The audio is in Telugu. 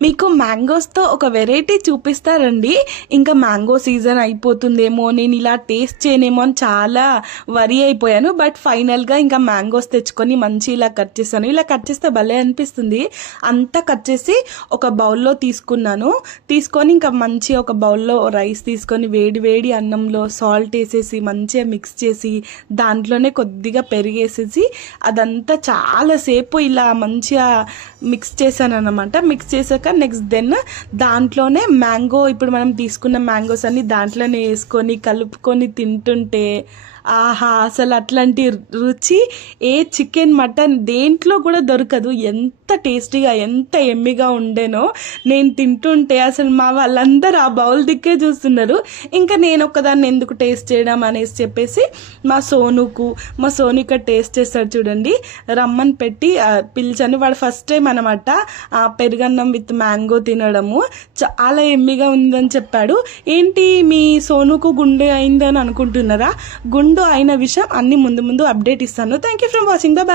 మీకు మ్యాంగోస్తో ఒక వెరైటీ చూపిస్తారండి. ఇంకా మ్యాంగో సీజన్ అయిపోతుందేమో, నేను ఇలా టేస్ట్ చేయనేమో అని చాలా వరీ అయిపోయాను. బట్ ఫైనల్గా ఇంకా మ్యాంగోస్ తెచ్చుకొని మంచి ఇలా కట్ చేశాను. ఇలా కట్ చేస్తే భలే అనిపిస్తుంది. అంతా కట్ చేసి ఒక బౌల్లో తీసుకొని ఇంకా మంచిగా ఒక బౌల్లో రైస్ తీసుకొని వేడి వేడి అన్నంలో సాల్ట్ వేసేసి మంచిగా మిక్స్ చేసి దాంట్లోనే కొద్దిగా పెరిగేసేసి అదంతా చాలాసేపు ఇలా మంచిగా మిక్స్ చేశాను అన్నమాట. మిక్స్ చేశాక నెక్స్ట్ దెన్ దాంట్లోనే మ్యాంగో, ఇప్పుడు మనం తీసుకున్న మ్యాంగోస్ అన్ని దాంట్లోనే వేసుకొని కలుపుకొని తింటుంటే ఆహా, అసలు అట్లాంటి రుచి ఏ చికెన్ మటన్ దేంట్లో కూడా దొరకదు. ఎంత టేస్టీగా ఎంత ఎమ్మిగా ఉండేనో నేను తింటుంటే అసలు మా వాళ్ళందరూ ఆ బౌల్ దిక్కే చూస్తున్నారు. ఇంకా నేను ఒక్కదాన్ని ఎందుకు టేస్ట్ చేయడం అనేసి చెప్పేసి మా సోను ఇక్కడ టేస్ట్ చేస్తాడు చూడండి, రమ్మని పెట్టి పిలిచాను. వాడు ఫస్ట్ టైం అనమాట పెరుగన్నం విత్ మ్యాంగో తినడము. చాలా ఎమ్మిగా ఉందని చెప్పాడు. ఏంటి మీ సోనుకు గుండె అయిందని అనుకుంటున్నారా? గుండు అయిన విషయం అన్ని ముందు అప్డేట్ ఇస్తాను. Thank you for watching. Bye.